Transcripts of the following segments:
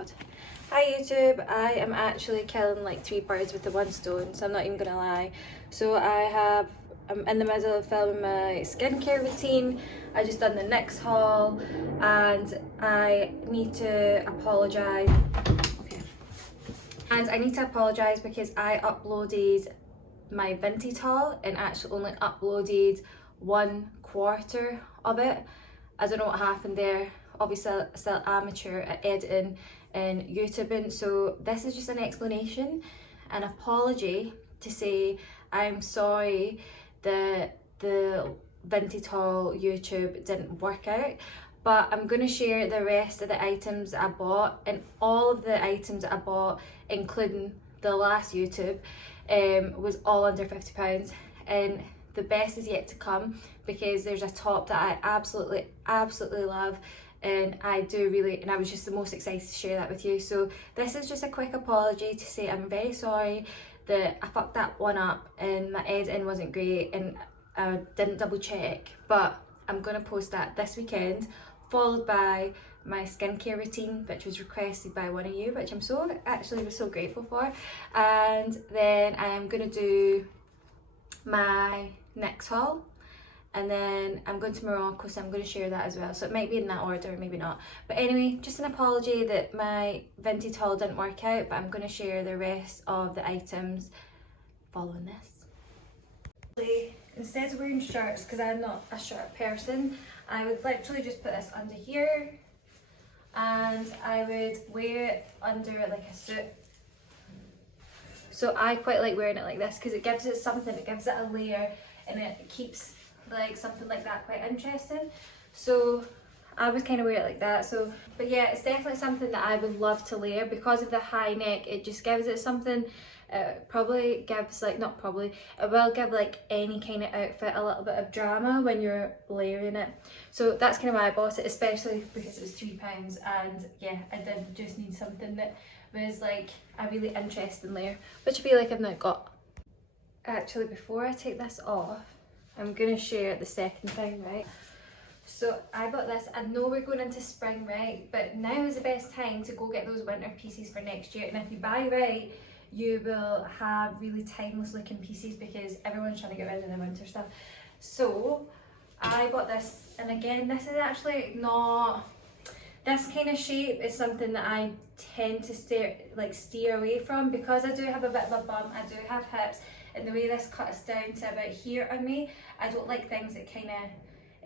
god. Hi YouTube, I am actually killing like 3 birds with the 1 stone, so I'm not even gonna lie. So I'm in the middle of filming my skincare routine. I just done the next haul and I need to apologise. Okay. And I need to apologise because I uploaded my Vinted haul and actually only uploaded 1/4 of it. I don't know what happened there. Obviously still amateur at editing and YouTubing, so this is just an explanation, an apology to say I'm sorry that the Vinted Haul YouTube didn't work out, but I'm going to share the rest of the items that I bought, and all of the items that I bought, including the last YouTube, was all under £50, and the best is yet to come because there's a top that I absolutely love, and I was just the most excited to share that with you. So this is just a quick apology to say I'm very sorry that I fucked that one up and my editing wasn't great and I didn't double check, but I'm gonna post that this weekend, followed by my skincare routine, which was requested by one of you, which I'm so grateful for, and then I am gonna do my next haul, and then I'm going to Morocco, so I'm going to share that as well. So it might be in that order, maybe not. But anyway, just an apology that my Vinted haul didn't work out, but I'm going to share the rest of the items following this. Instead of wearing shirts, because I'm not a shirt person, I would literally just put this under here and I would wear it under like a suit. So I quite like wearing it like this because it gives it something, it gives it a layer, and it keeps like something like that quite interesting. So I would kind of wear it like that. So, but yeah, it's definitely something that I would love to layer because of the high neck. It just gives it something. Probably gives like, not probably, it will give like any kind of outfit a little bit of drama when you're layering it. So that's kind of why I bought it, especially because it was £3, and yeah, I did just need something that was like a really interesting layer, which I feel like I've now got. Actually, before I take this off, I'm gonna share the second thing, right? So I bought this. I know we're going into spring, right? But now is the best time to go get those winter pieces for next year. And if you buy right, you will have really timeless looking pieces because everyone's trying to get rid of the winter stuff. So I bought this, and again, this is actually not, this kind of shape is something that I tend to steer away from because I do have a bit of a bum, I do have hips, and the way this cuts down to about here on me, I don't like things that kind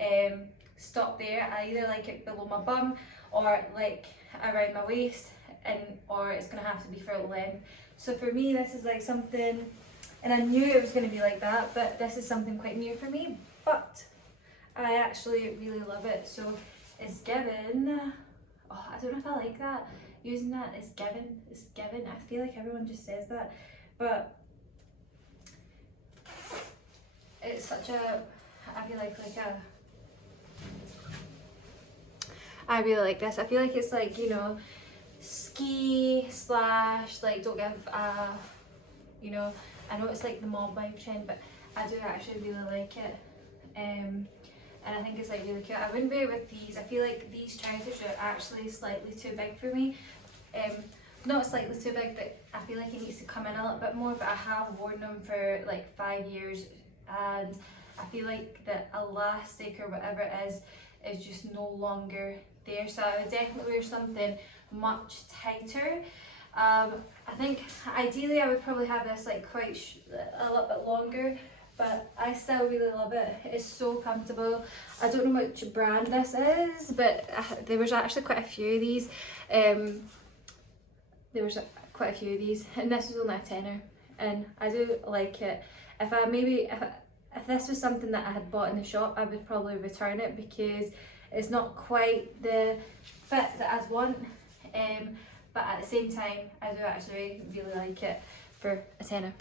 of stop there. I either like it below my bum or like around my waist, or it's going to have to be full length. So for me, this is like something, and I knew it was going to be like that, but this is something quite new for me, but I actually really love it. So it's given, oh, I don't know if I like that, using that is given, it's given. I feel like everyone just says that, but it's such a, I feel like a, I really like this. I feel like it's like, you know, ski slash like don't give you know, I know it's like the mob vibe trend, but I do actually really like it, and I think it's like really cute. I wouldn't wear it with these. I feel like these trousers are actually slightly too big for me. Not slightly too big, but I feel like it needs to come in a little bit more, but I have worn them for like 5 years, and I feel like the elastic or whatever it is just no longer there. So I would definitely wear something much tighter. I think ideally I would probably have this like quite a little bit longer, but I still really love it. It's so comfortable. I don't know which brand this is, but there was actually quite a few of these. There was quite a few of these, and this was only a tenner, and I do like it. If this was something that I had bought in the shop, I would probably return it because it's not quite the fit that I want, but at the same time I do actually really like it for a tenner.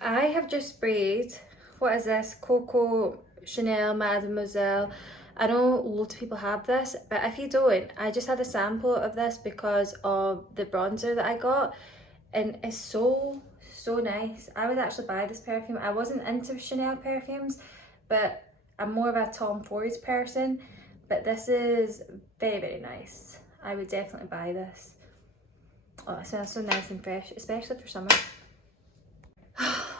I have just sprayed, what is this, Coco Chanel Mademoiselle. I know loads of people have this, but if you don't, I just had a sample of this because of the bronzer that I got, and it's so nice. I would actually buy this perfume. I wasn't into Chanel perfumes, but I'm more of a Tom Ford's person, but this is very nice. I would definitely buy this. Oh, it smells so nice and fresh, especially for summer.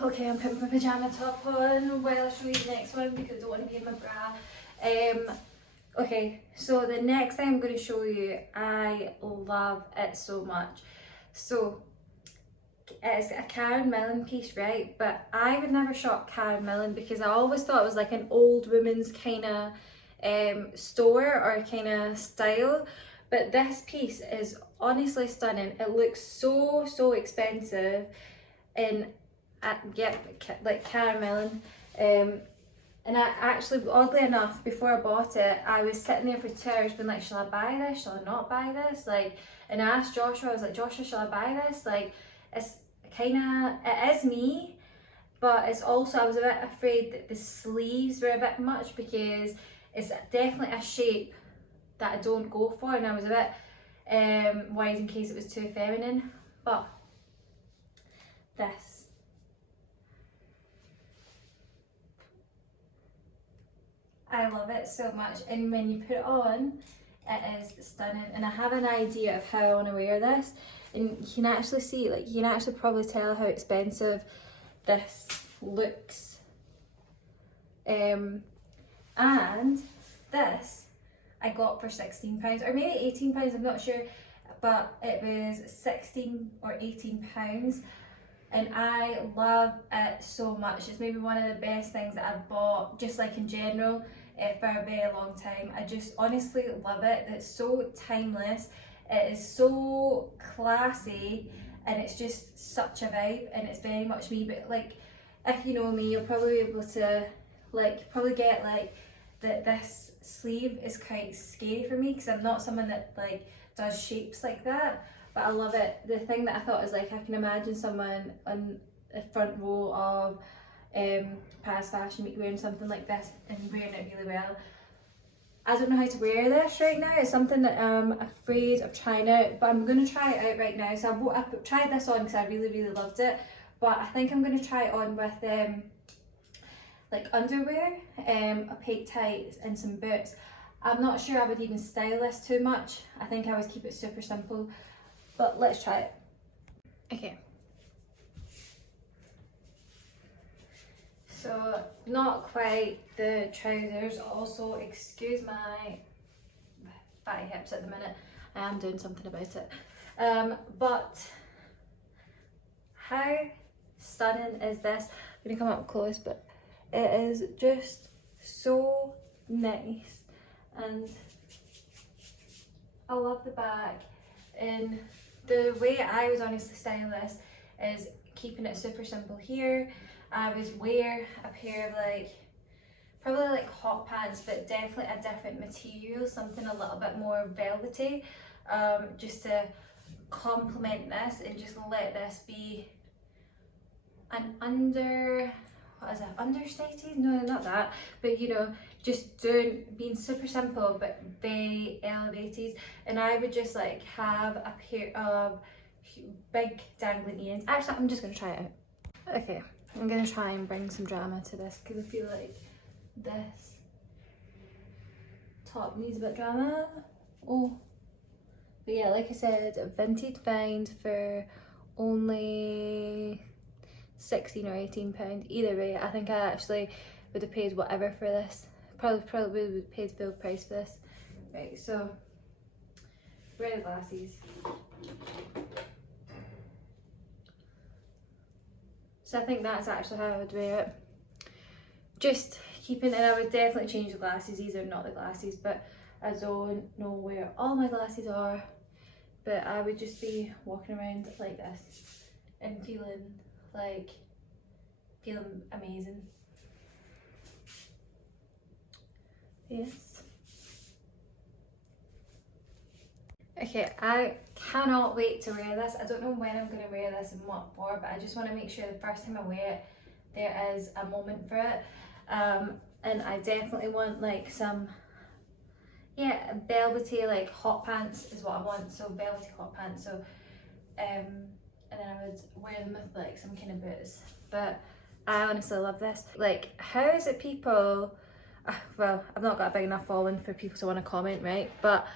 Okay, I'm putting my pyjama top on while I show you the next one because I don't want to be in my bra. Okay, so the next thing I'm going to show you, I love it so much. So it's a Karen Millen piece, right? But I would never shop Karen Millen because I always thought it was like an old woman's kind of store or kind of style. But this piece is honestly stunning. It looks so expensive, and yeah, like Karen Millen. And I actually, oddly enough, before I bought it, I was sitting there for 2 hours being like, shall I buy this? Shall I not buy this? Like, and I asked Joshua, I was like, Joshua, shall I buy this? Like, it's it is me, but it's also, I was a bit afraid that the sleeves were a bit much because it's definitely a shape that I don't go for, and I was a bit worried in case it was too feminine. But this, I love it so much, and when you put it on, it is stunning. And I have an idea of how I want to wear this, and you can actually see, like, you can actually probably tell how expensive this looks. And this I got for £16 or maybe £18, I'm not sure, but it was 16 or £18, and I love it so much. It's maybe one of the best things that I've bought, just like in general, for a very long time. I just honestly love it. It's so timeless, it is so classy, and it's just such a vibe, and it's very much me. But like, if you know me, you'll probably be able to like probably get like that this sleeve is quite scary for me because I'm not someone that like does shapes like that, but I love it. The thing that I thought is like, I can imagine someone on the front row of Paris Fashion Week wearing something like this and wearing it really well. I don't know how to wear this right now. It's something that I'm afraid of trying out, but I'm going to try it out right now. So I tried this on because I really loved it, but I think I'm going to try it on with like underwear, opaque tights and some boots. I'm not sure I would even style this too much. I think I would keep it super simple, but let's try it. Okay. So not quite the trousers. Also, excuse my fatty hips at the minute. I am doing something about it. But how stunning is this? I'm gonna come up close, but it is just so nice, and I love the back. And the way I would honestly style this is keeping it super simple here. I would wear a pair of like, probably like hot pants, but definitely a different material, something a little bit more velvety, just to complement this, and just let this be an understated? No, not that, but you know, just being super simple but very elevated. And I would just like have a pair of big dangling earrings. Actually, I'm just gonna try it out. Okay, I'm gonna try and bring some drama to this because I feel like this top needs a bit of drama. Oh, but yeah, like I said, Vinted find for only 16 or £18. Either way, I think I actually would have paid whatever for this. Probably would have paid full price for this. Right, so where are the glasses? So I think that's actually how I would wear it. Just keeping, and I would definitely change the glasses. These are not the glasses, but I don't know where all my glasses are. But I would just be walking around like this and feeling amazing. Yes. Okay, I cannot wait to wear this. I don't know when I'm going to wear this and what for, but I just want to make sure the first time I wear it, there is a moment for it. And I definitely want like some, yeah, velvety like hot pants is what I want. So velvety hot pants. So, and then I would wear them with like some kind of boots. But I honestly love this. Like, how is it people, well, I've not got a big enough following for people to want to comment, right? But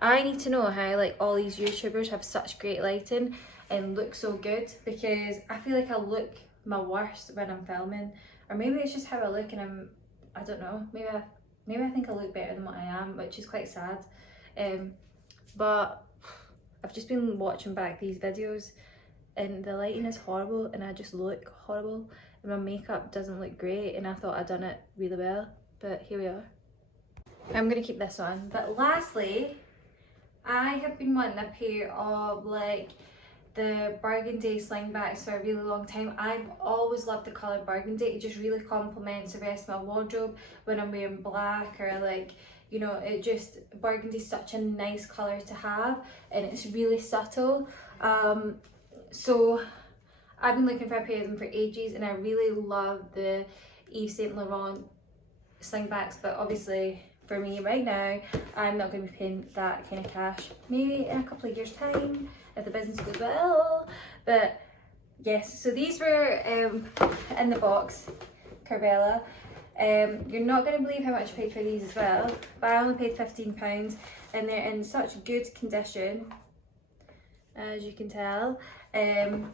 I need to know how like all these YouTubers have such great lighting and look so good, because I feel like I look my worst when I'm filming, or maybe it's just how I look and I don't know, maybe I think I look better than what I am, which is quite sad. But I've just been watching back these videos and the lighting is horrible and I just look horrible and my makeup doesn't look great, and I thought I'd done it really well, but here we are. I'm gonna keep this on. But lastly, I have been wanting a pair of like the burgundy slingbacks for a really long time. I've always loved the colour burgundy. It just really complements the rest of my wardrobe when I'm wearing black, or like, you know, it just, burgundy's such a nice colour to have and it's really subtle. So I've been looking for a pair of them for ages and I really love the Yves Saint Laurent slingbacks, but obviously for me right now, I'm not going to be paying that kind of cash. Maybe in a couple of years time if the business goes well. But yes, so these were in the box, Carvela. You're not going to believe how much I paid for these as well, but I only paid £15 and they're in such good condition, as you can tell. And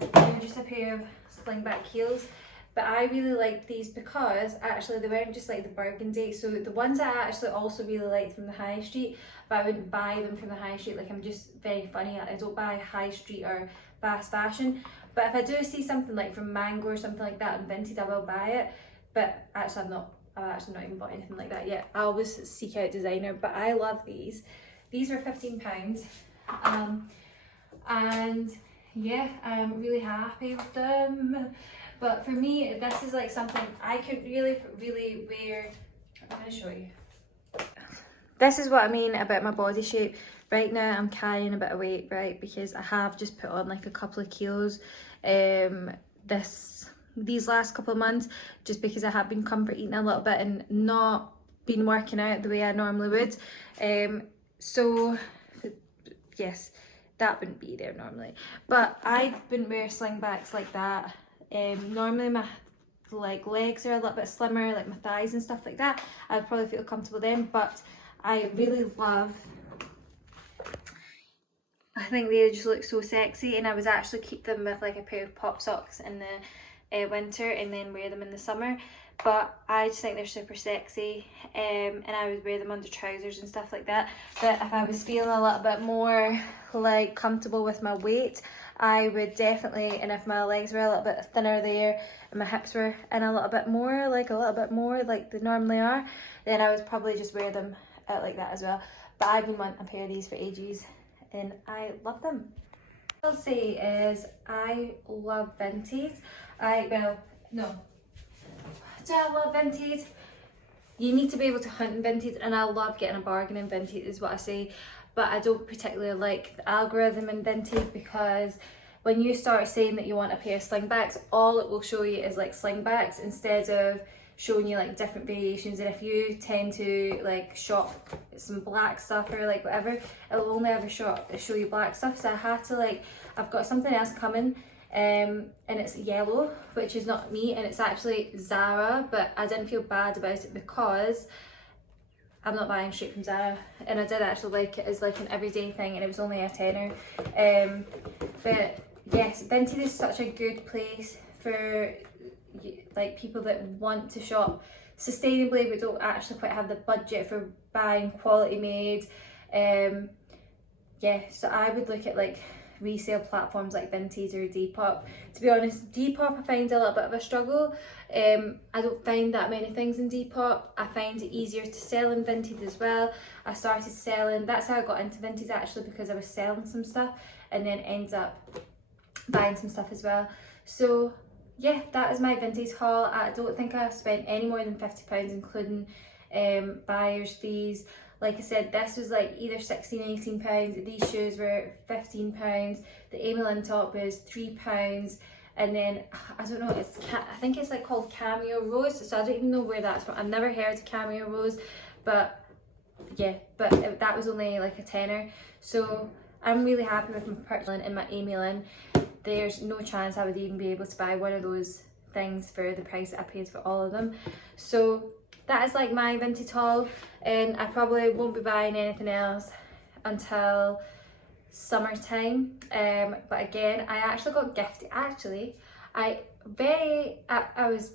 they're just a pair of slingback heels. But I really like these because actually they weren't just like the burgundy. So the ones that I actually also really liked from the high street, but I wouldn't buy them from the high street. Like, I'm just very funny. I don't buy high street or fast fashion. But if I do see something like from Mango or something like that on Vinted, I will buy it. But actually I've actually not even bought anything like that yet. I always seek out designer, but I love these. These were £15. And yeah, I'm really happy with them. But for me, this is like something I could really wear. I'm going to show you. This is what I mean about my body shape. Right now I'm carrying a bit of weight, right? Because I have just put on like a couple of kilos these last couple of months, just because I have been comfort eating a little bit and not been working out the way I normally would. So yes, that wouldn't be there normally. But I wouldn't wear slingbacks like that. Normally my like legs are a little bit slimmer, like my thighs and stuff like that. I'd probably feel comfortable then, but I really love, I think they just look so sexy, and I would actually keep them with like a pair of pop socks in the winter and then wear them in the summer. But I just think they're super sexy, and I would wear them under trousers and stuff like that. But if I was feeling a little bit more like comfortable with my weight, I would definitely, and if my legs were a little bit thinner there and my hips were in a little bit more like they normally are, then I would probably just wear them out like that as well. But I've been wanting a pair of these for ages and I love them. What I'll say is I love Vinted. Do I love Vinted? You need to be able to hunt in Vinted, and I love getting a bargain in Vinted is what I say. But I don't particularly like the algorithm in Vinted, because when you start saying that you want a pair of slingbacks, all it will show you is like slingbacks instead of showing you like different variations. And if you tend to like shop some black stuff or like whatever, it will only ever show you black stuff. So I had to like, I've got something else coming and it's yellow, which is not me, and it's actually Zara, but I didn't feel bad about it because I'm not buying straight from Zara, and I did actually like it as like an everyday thing, and it was only a tenner. But yes, Vinted is such a good place for like people that want to shop sustainably but don't actually quite have the budget for buying quality made. Yeah, so I would look at like resale platforms like Vinted or Depop. To be honest, Depop I find a little bit of a struggle. I don't find that many things in Depop. I find it easier to sell in Vinted as well. I started selling, that's how I got into Vinted actually, because I was selling some stuff and then ended up buying some stuff as well. So yeah, that is my Vinted haul. I don't think I spent any more than £50 including buyer's fees. Like I said, this was like either £16, £18. These shoes were £15. The Amy Lynn top was £3. And then, I don't know, I think it's like called Cameo Rose. So I don't even know where that's from. I've never heard of Cameo Rose. But yeah, that was only like a tenner. So I'm really happy with my purchase in my Amy Lynn. There's no chance I would even be able to buy one of those things for the price that I paid for all of them. So that is like my Vinted haul, and I probably won't be buying anything else until summertime. But again, I actually got gifted, I was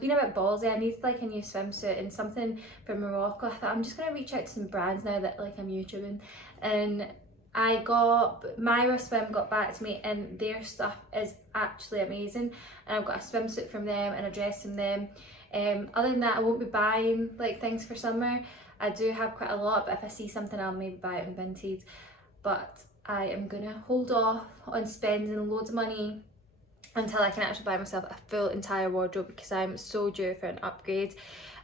being a bit ballsy. I needed like a new swimsuit and something from Morocco. I thought I'm just gonna reach out to some brands now that like I'm YouTubing, and I got Myra Swim got back to me, and their stuff is actually amazing, and I've got a swimsuit from them and a dress from them. Other than that, I won't be buying like things for summer. I do have quite a lot, but if I see something I'll maybe buy it in Vinted. But I am gonna hold off on spending loads of money until I can actually buy myself a full entire wardrobe, because I'm so due for an upgrade.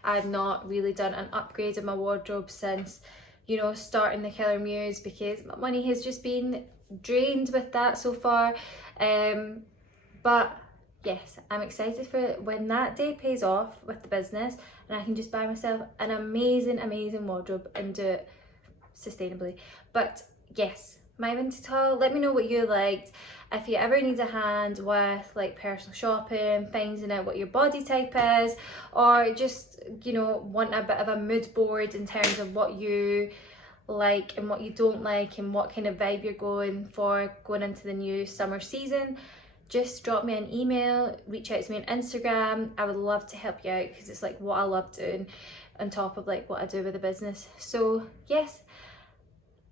I've not really done an upgrade of my wardrobe since, you know, starting the Killer Muse, because my money has just been drained with that so far. But yes, I'm excited for when that day pays off with the business and I can just buy myself an amazing wardrobe and do it sustainably. But yes, my Vinted haul, let me know what you liked. If you ever need a hand with like personal shopping, finding out what your body type is, or just, you know, want a bit of a mood board in terms of what you like and what you don't like and what kind of vibe you're going for going into the new summer season, just drop me an email, reach out to me on Instagram. I would love to help you out, because it's like what I love doing on top of like what I do with the business. So yes,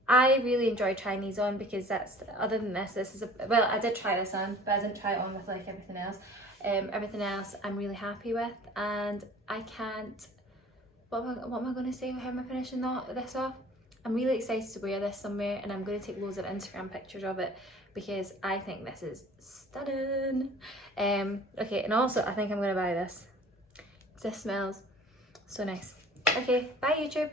I really enjoy trying these on, because that's, other than this is well, I did try this on, but I didn't try it on with like everything else. Everything else I'm really happy with, and I can't, what am I going to say? How am I finishing this off? I'm really excited to wear this somewhere, and I'm going to take loads of Instagram pictures of it, because I think this is stunning. Okay, and also I think I'm going to buy this. This smells so nice. Okay, bye YouTube.